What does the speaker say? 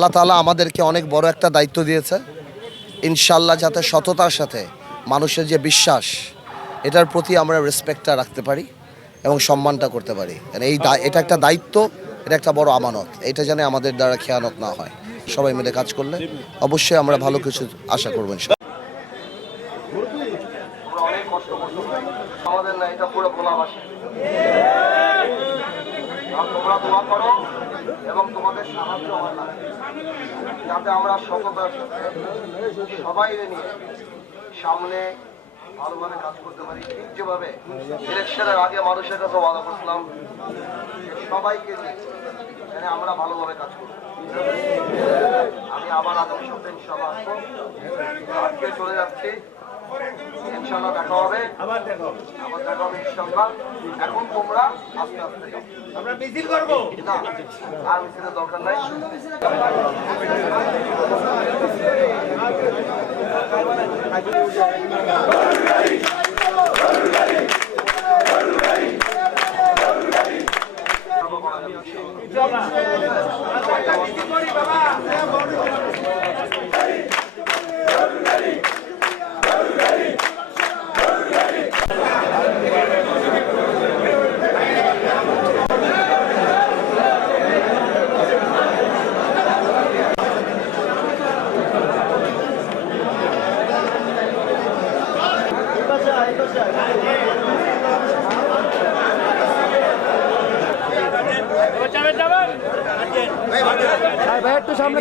আল্লাহ তাআলা আমাদেরকে অনেক বড় একটা দায়িত্ব দিয়েছে। ইনশাআল্লাহ যাতে সততার সাথে মানুষের যে বিশ্বাস, এটার প্রতি আমরা রেসপেক্টটা রাখতে পারি এবং সম্মানটা করতে পারি। এটা একটা দায়িত্ব, এটা একটা বড় আমানত। এটা যেন আমাদের দ্বারা খেয়ানত না হয়। সবাই মিলে কাজ করলে অবশ্যই আমরা ভালো কিছু আশা করবো ইনশাআল্লাহ। আমাদের না, এটা পুরো ভোলাবাসী। তোমরা দোয়া করো এবং তোমাদের সাহায্য আমার লাগে, যাতে আমরা সততার সাথে সবাই নিয়ে সামনে ভালোভাবে কাজ করতে পারি। ঠিক যেভাবে ইলেকশনের আগে মানুষের কাছে ওয়াদা করছিলাম, সবাইকে নিয়ে এখানে আমরা ভালোভাবে কাজ করব। আমি আবার আগামী সপ্তাহে ইনশাআল্লাহ আসবো। আজকে চলে যাচ্ছি, ইনশাআল্লাহ দেখা হবে, আবার দেখা হবে ইনশাআল্লাহ। এখন তোমরা আস্তে আস্তে যাও, আমরা মিছিল করব না, আর মিছিলের দরকার নাই। একটু সামনে